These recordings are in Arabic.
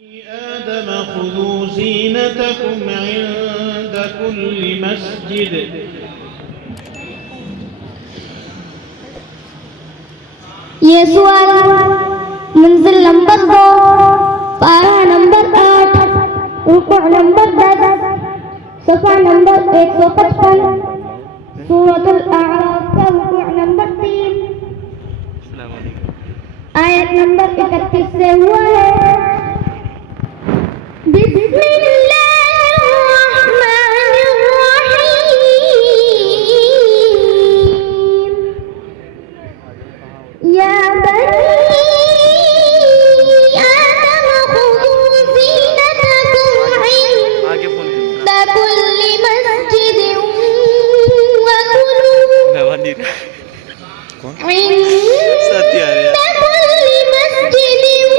آدم خذوا زينتكم عند كل مسجد ये सवाल मंजिल नंबर 2, पारा नंबर 8, रुकू नंबर 10, सफ़ा नंबर 155, सूरतुल अअराफ का रुकू नंबर 3, आयत नंबर 31 से हुआ है। या बनी आदम खुदू ज़ीनतकुम इंद कुल्ली मस्जिदिन वकुलू इंद कुल्ली मस्जिदिन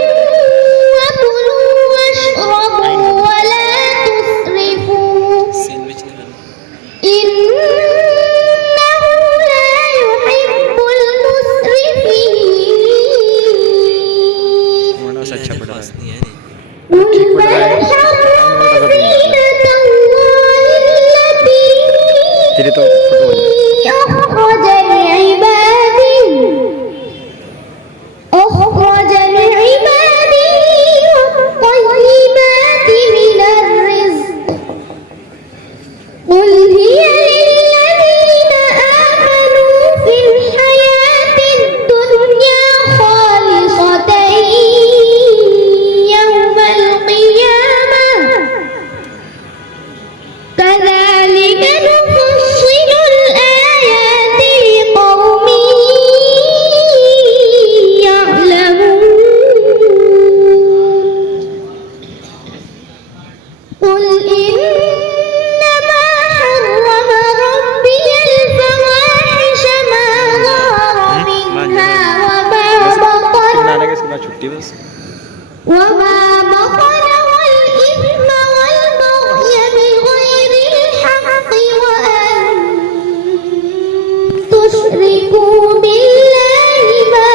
वकुलू वश्रबू वला तुस्रिफू तेरे तो फोटो وما بطن والإثم والبغي بغير الحق وأن تشركوا بالله ما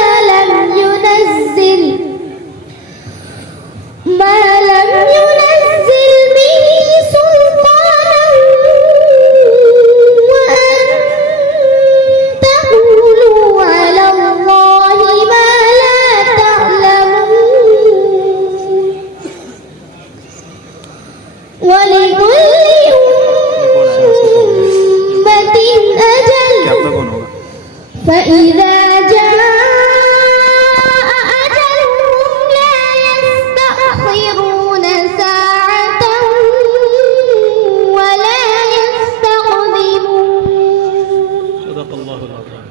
لم ينزل به سلطانا وأن تقولوا على الله ما لا تعلمون ولكل أمة أجل فإذا جاء أجلهم لا يستأخرون ساعة ولا يستقدمون. صدق الله العظيم.